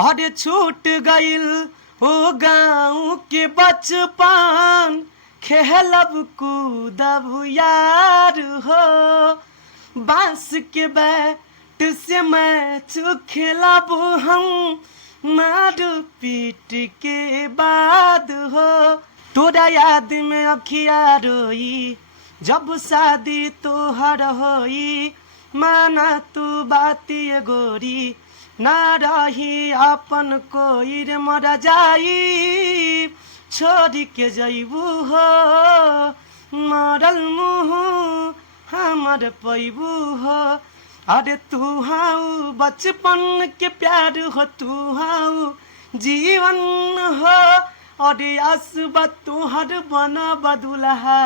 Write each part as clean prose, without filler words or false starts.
अरे छूट गइल ओ गाँव के बचपन, खेलब कूदब यार हो, बांस के बैट से मैच खेलब हम, मार पीट के बाद हो। तोरा याद में अखिया रोई, जब शादी तोहर होई, माना तू बात ये गोरी, ना रही अपन कोई रे मर जाई, छोड़ के जइबू हो, मरल मुँह हमर पैबू हो। अरे तू हाउ बचपन के प्यार हो, तू हाउ जीवन हो, अरे आसबा तुहर बना बदुलहा,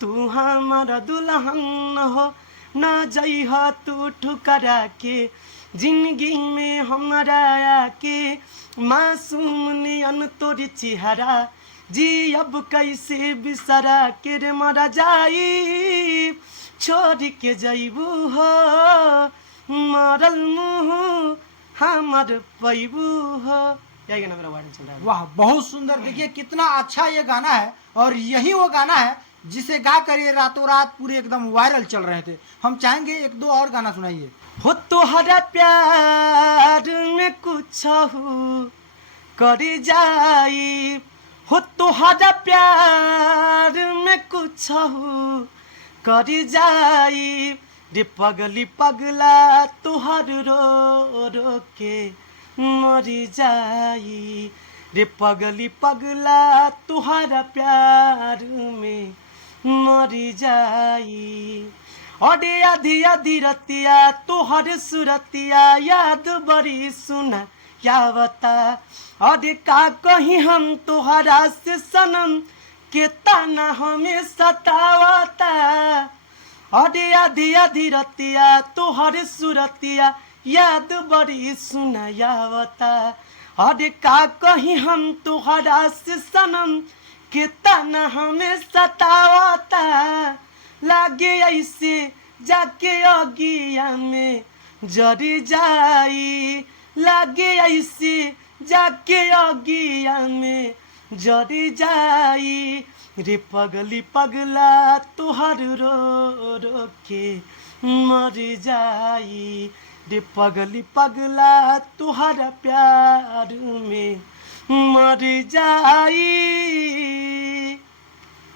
तू हमर दुल्हन हो। ना जइहा तू ठुकरा के जिंदगी में हमारा आके, मासूम नियन तोर चेहरा जी अब कैसे बिसरा के रे मरा जाई, छोड़ के जइबू हो, मरल मुँह हमर पैबू हो। यही गाना मेरा वायरल चल रहा है। वाह, बहुत सुंदर। देखिए कितना अच्छा ये गाना है, और यही वो गाना है जिसे गा कर ये रातों रात पूरे एकदम वायरल चल रहे थे। हम चाहेंगे एक दो और गाना सुनाइए। हो तोहरा प्यार में कुछ कर जाई, हो तोहरा प्यार में कुछ कर जाई, रे पगली पगला तोहर रो रो के मर जाई, रे पगली पगला तुहरा प्यार में मर जाई। अरे आधी आधी रतिया तोहर सुरतिया याद बड़ी सुना यावता, अरे का कहीं हम तोहरा से सनम के ताना हमें सतावता। अरे आधी आधी रतिया तोहर सुरतिया याद बड़ी सुना यावता, अरे का कहीं हम तोहरा से सनम के ताना हमें सतावता। लागे ऐसे जाके अगिया में जरी जाई, लागे ऐसे जाके अगिया में जरी जाई, रे पगली पगला तोहर रो रो के मर जाई, रे पगली पगला तुहरा प्यार में मर जाई।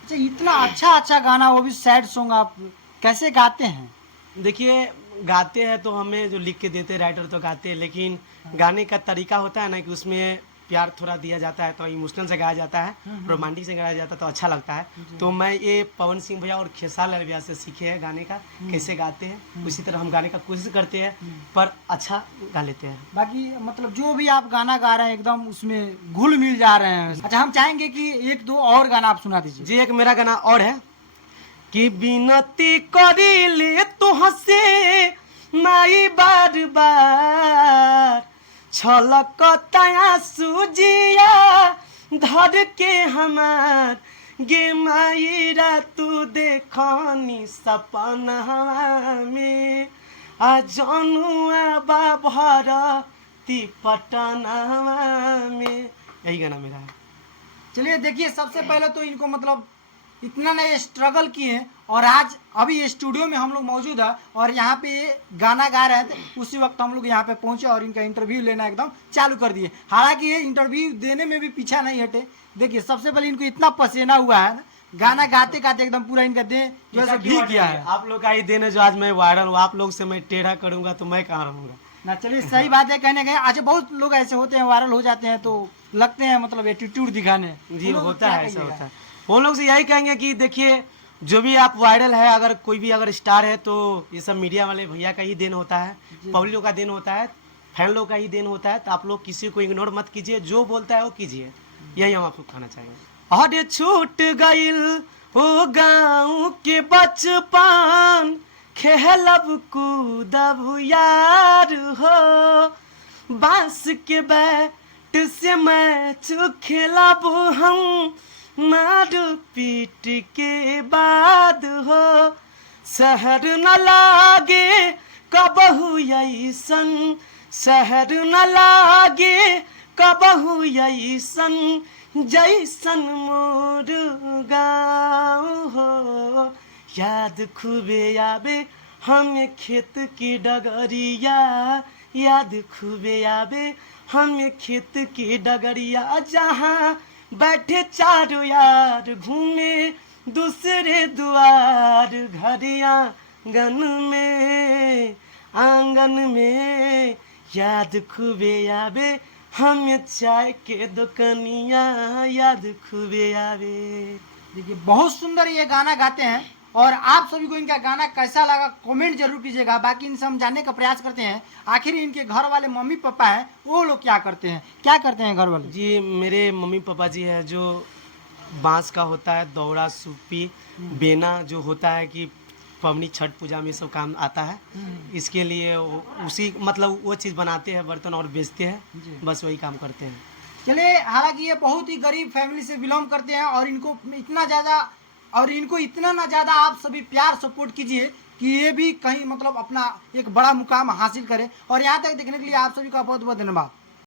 अच्छा, इतना अच्छा अच्छा गाना, वो भी सैड सॉन्ग, आप कैसे गाते हैं? देखिए गाते हैं तो हमें जो लिख के देते हैं राइटर तो गाते हैं, लेकिन गाने का तरीका होता है ना कि उसमें प्यार थोड़ा दिया जाता है, तो इमोशनल से गाया जाता है, रोमांटिक से गाया जाता है तो अच्छा लगता है। तो मैं ये पवन सिंह भैया और खेसारी लाल भैया से सीखे हैं गाने का कैसे गाते हैं, उसी तरह हम गाने का कोशिश करते हैं, पर अच्छा गा लेते हैं। बाकी मतलब जो भी आप गाना गा रहे हैं एकदम उसमें घुल मिल जा रहे हैं। अच्छा, हम चाहेंगे कि एक दो और गाना आप सुना दीजिए। जी, एक मेरा गाना और है कि बिनती करी ले तो हंसे माई बार बार, छलकता सूजिया धर के हमार, गे मायरा तू देखनी सपना में, आ जनुआ बाभरती पटना में। यही गाना मेरा है। चलिए देखिए, सबसे पहले तो इनको मतलब इतना नए स्ट्रगल किए हैं, और आज अभी ये स्टूडियो में हम लोग मौजूद है और यहाँ पे ये गाना गा रहे थे, उसी वक्त हम लोग यहाँ पे पहुंचे और इनका इंटरव्यू लेना एकदम चालू कर दिए। हालांकि ये इंटरव्यू देने में भी पीछा नहीं हटे। देखिए सबसे पहले इनको इतना पसीना हुआ है ना, गाना गाते गाते एकदम पूरा इनका देह जो है भीग गया है। आप लोग का ही देन है जो आज मैं वायरल हूँ, आप लोग से मैं टेढ़ा करूंगा तो मैं कहाँ रहूंगा ना। चलिए सही बात है, कहने गए। अच्छा, बहुत लोग ऐसे होते हैं वायरल हो जाते हैं तो लगते हैं मतलब एटीट्यूड दिखाने। जी होता है, ऐसा होता है। वो लोग से यही कहेंगे कि देखिए जो भी आप वायरल है, अगर कोई भी अगर स्टार है तो ये सब मीडिया वाले भैया का ही देन होता है, पब्लिक लोग का देन होता है, फैन लोग का ही देन होता है। तो आप लोग किसी को इग्नोर मत कीजिए, जो बोलता है वो कीजिए, यही हम आपको कहना चाहेंगे। अरे छूट गइल ओ गाँव के बचपन, खेलब कूदब यार हो, बांस के बैट से मैच खेलब हम, मार पीट के बाद हो। शहर न लागे कबहू ऐसन शहर न लागे कबहू ऐसन जैसन मोर गाँव हो। याद खूबे आवे हमें खेत की डगरिया, याद खूबे आवे हमें खेत की डगरिया, जहाँ बैठे चारों यार घूमे दूसरे दुआर, घर आंगन में याद खूबे आवे हमें चाय के दुकानिया, याद खूबे आवे। देखिए बहुत सुंदर ये गाना गाते हैं और आप सभी को इनका गाना कैसा लगा कमेंट जरूर कीजिएगा। बाकी इनसे हम जानने का प्रयास करते हैं आखिर इनके घर वाले मम्मी पापा हैं वो लोग क्या करते हैं, क्या करते हैं घर वाले? जी मेरे मम्मी पापा जी है जो बांस का होता है दौड़ा सूपी बेना जो होता है कि पवनी छठ पूजा में सब काम आता है, इसके लिए उसी मतलब वो चीज़ बनाते हैं बर्तन और बेचते हैं, बस वही काम करते हैं। चलिए हालांकि ये बहुत ही गरीब फैमिली से बिलोंग करते हैं और इनको इतना ना ज़्यादा आप सभी प्यार सपोर्ट कीजिए कि ये भी कहीं मतलब अपना एक बड़ा मुकाम हासिल करे। और यहाँ तक देखने के लिए आप सभी का बहुत बहुत धन्यवाद।